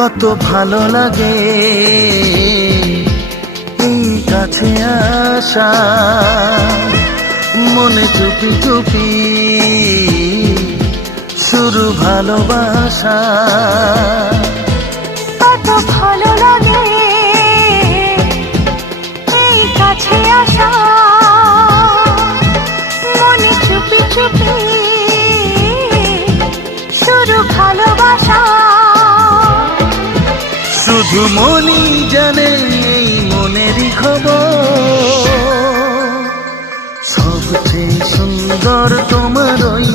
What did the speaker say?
কত ভালো লাগে এই কাছে আসা, মনে চুপি চুপি শুরু ভালোবাসা। কত ভালো লাগে এই কাছে আসা, মনে চুপি চুপি শুরু ভালোবাসা। শুধু মনই জানে এই মনেরই খবর, সবচেয়ে সুন্দর তোমার ওই